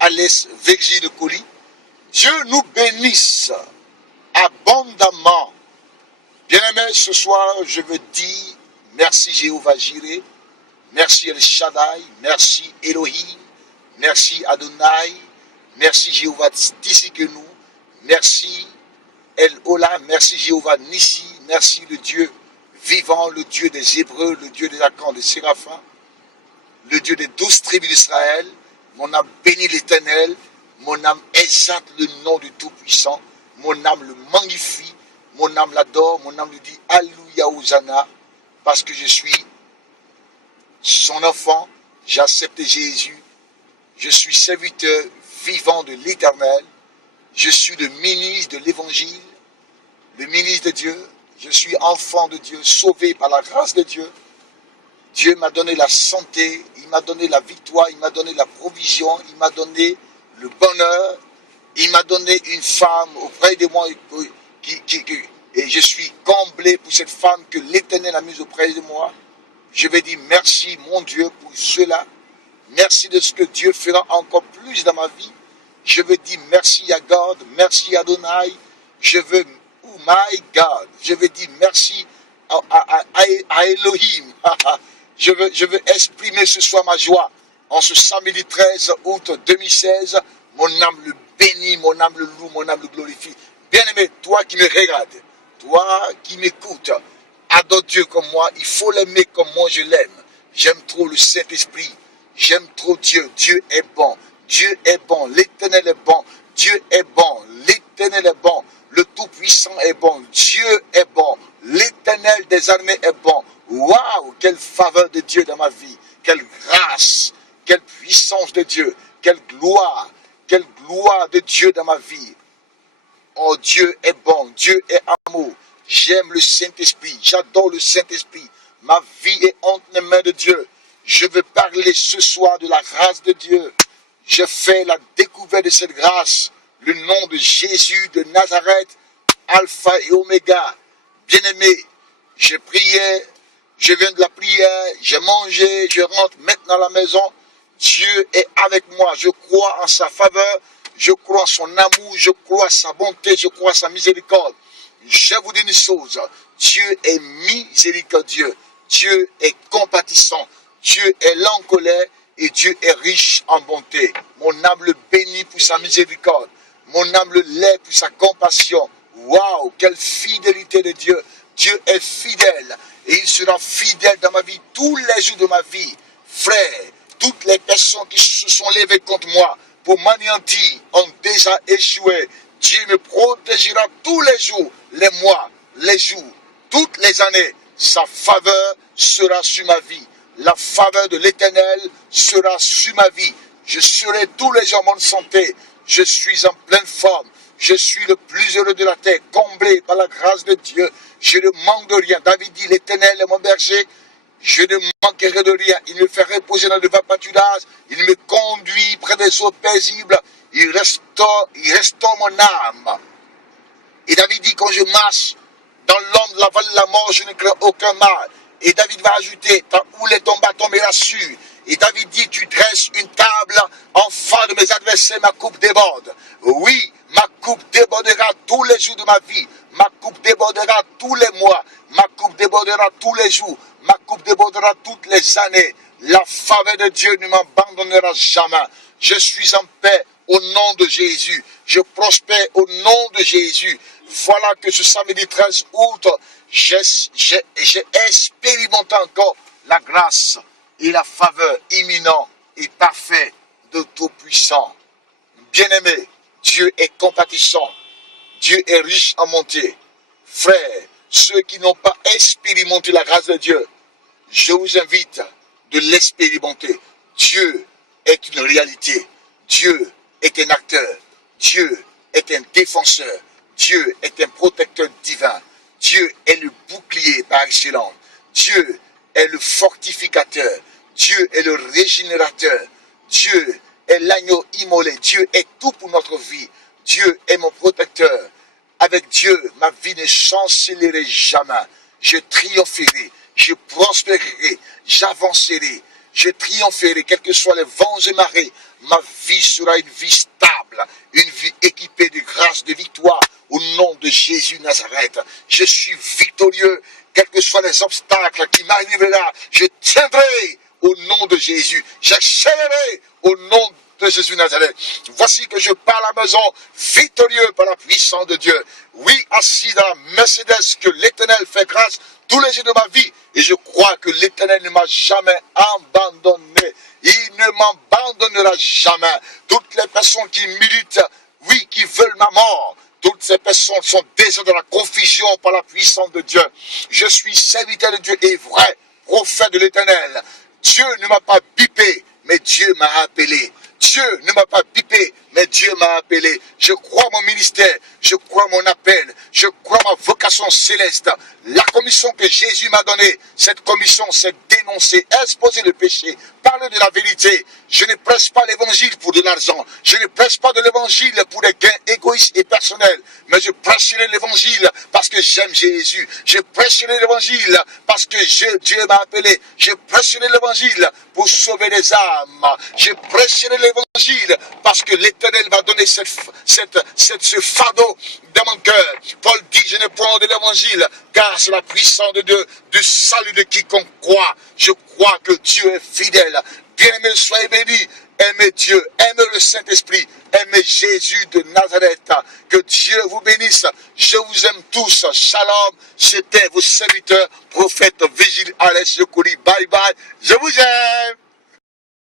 Alès Virgile de Colis. Dieu nous bénisse abondamment. Bien-aimés, ce soir, je veux dire merci Jéhovah Jireh, merci El Shaddai, merci Elohim, merci Adonai, merci Jéhovah Tissikenu, merci El Ola, merci Jéhovah Nissi, merci le Dieu vivant, le Dieu des Hébreux, le Dieu des Arcans, des Séraphins, le Dieu des 12 tribus d'Israël. Mon âme bénit l'Éternel, mon âme exalte le nom du Tout-Puissant, mon âme le magnifie, mon âme l'adore, mon âme lui dit Alléluia Hosanna, parce que je suis son enfant, j'ai accepté Jésus, je suis serviteur vivant de l'Éternel, je suis le ministre de l'Évangile, le ministre de Dieu, je suis enfant de Dieu, sauvé par la grâce de Dieu. Dieu m'a donné la santé, il m'a donné la victoire, il m'a donné la provision, il m'a donné le bonheur, il m'a donné une femme auprès de moi et je suis comblé pour cette femme que l'Éternel a mise auprès de moi. Je vais dire merci mon Dieu pour cela. Merci de ce que Dieu fera encore plus dans ma vie. Je veux dire merci à God, merci à Adonai. Je veux, oh my God, je veux dire merci à Elohim. Je veux exprimer ce soir ma joie. En ce samedi 13 août 2016, mon âme le bénit, mon âme le loue, mon âme le glorifie. Bien-aimé, toi qui me regardes, toi qui m'écoutes, adore Dieu comme moi, il faut l'aimer comme moi je l'aime. J'aime trop le Saint-Esprit, j'aime trop Dieu. Dieu est bon, Dieu est bon, l'Éternel est bon, Dieu est bon, l'Éternel est bon, le Tout-Puissant est bon, Dieu est bon, l'Éternel des armées est bon. Waouh, quelle faveur de Dieu dans ma vie, quelle grâce, quelle puissance de Dieu, quelle gloire de Dieu dans ma vie. Oh, Dieu est bon, Dieu est amour. J'aime le Saint-Esprit, j'adore le Saint-Esprit. Ma vie est entre les mains de Dieu. Je veux parler ce soir de la grâce de Dieu. Je fais la découverte de cette grâce. Le nom de Jésus de Nazareth, Alpha et Oméga. Bien-aimé, je priais, je viens de la prière, j'ai mangé, je rentre maintenant à la maison. Dieu est avec moi, je crois en sa faveur, je crois en son amour, je crois en sa bonté, je crois en sa miséricorde. Je vous dis une chose, Dieu est miséricordieux, Dieu est compatissant, Dieu est lent en colère et Dieu est riche en bonté. Mon âme le bénit pour sa miséricorde, mon âme le lève pour sa compassion. Waouh, quelle fidélité de Dieu! Dieu est fidèle et il sera fidèle dans ma vie tous les jours de ma vie. Frère, toutes les personnes qui se sont levées contre moi pour m'anéantir ont déjà échoué. Dieu me protégera tous les jours, les mois, les jours, toutes les années. Sa faveur sera sur ma vie. La faveur de l'Éternel sera sur ma vie. Je serai tous les jours en bonne santé. Je suis en pleine forme. Je suis le plus heureux de la terre, comblé par la grâce de Dieu. Je ne manque de rien. David dit, l'Éternel est mon berger. Je ne manquerai de rien. Il me fait reposer dans le vent pâturage. Il me conduit près des eaux paisibles. Il restaure mon âme. Et David dit, quand je marche dans l'ombre de la vallée de la mort, je ne crains aucun mal. Et David va ajouter, ta houle et ton bâton me rassurent. Et David dit, tu dresses une table en face de mes adversaires, ma coupe déborde. Oui, ma coupe débordera tous les jours de ma vie. Ma coupe débordera tous les mois. Ma coupe débordera tous les jours. Ma coupe débordera toutes les années. La faveur de Dieu ne m'abandonnera jamais. Je suis en paix au nom de Jésus. Je prospère au nom de Jésus. Voilà que ce samedi 13 août, j'ai expérimenté encore la grâce et la faveur imminente et parfaite de Tout-Puissant. Bien-aimé, Dieu est compatissant. Dieu est riche en bonté. Frères, ceux qui n'ont pas expérimenté la grâce de Dieu, je vous invite de l'expérimenter. Dieu est une réalité. Dieu est un acteur. Dieu est un défenseur. Dieu est un protecteur divin. Dieu est le bouclier par excellence. Dieu est le fortificateur. Dieu est le régénérateur. Dieu est l'agneau immolé. Dieu est tout pour notre vie. Dieu est mon protecteur. Avec Dieu, ma vie ne chancellerait jamais. Je triompherai, je prospérerai, j'avancerai, je triompherai, quels que soient les vents et marées. ma vie sera une vie stable, une vie équipée de grâce, de victoire, au nom de Jésus Nazareth. Je suis victorieux, quels que soient les obstacles qui m'arrivent là, je tiendrai au nom de Jésus, j'accélérerai au nom de Jésus Nazareth. Voici que je pars à la maison victorieux par la puissance de Dieu. Oui, assis dans la Mercedes que l'Éternel fait grâce tous les jours de ma vie. Et je crois que l'Éternel ne m'a jamais abandonné. Il ne m'abandonnera jamais. Toutes les personnes qui militent, oui, qui veulent ma mort, toutes ces personnes sont déjà dans la confusion par la puissance de Dieu. Je suis serviteur de Dieu et vrai prophète de l'Éternel. Dieu ne m'a pas bipé, mais Dieu m'a appelé. Dieu ne m'a pas bipé, mais Dieu m'a appelé. Je crois mon ministère, je crois mon appel, je crois ma vocation céleste. La commission que Jésus m'a donnée, cette commission, c'est dénoncer, exposer le péché, parler de la vérité. Je ne prêche pas l'évangile pour de l'argent. Je ne prêche pas de l'évangile pour des gains égoïstes et personnels. Mais je prêcherai l'évangile parce que j'aime Jésus. Je prêcherai l'évangile parce que Dieu m'a appelé. Je prêcherai l'évangile pour sauver les âmes. Je prêcherai l'évangile parce que l'Éternel m'a donné ce fardeau dans mon cœur. Paul dit, je ne prends de l'évangile car c'est la puissance de Dieu, du salut de quiconque croit. Je crois que Dieu est fidèle. Bien-aimés, soyez bénis. Aimez Dieu, aimez le Saint-Esprit, aimez Jésus de Nazareth. Que Dieu vous bénisse. Je vous aime tous. Shalom. C'était vos serviteurs, prophète Vigile Alex Yokoli. Bye bye. Je vous aime.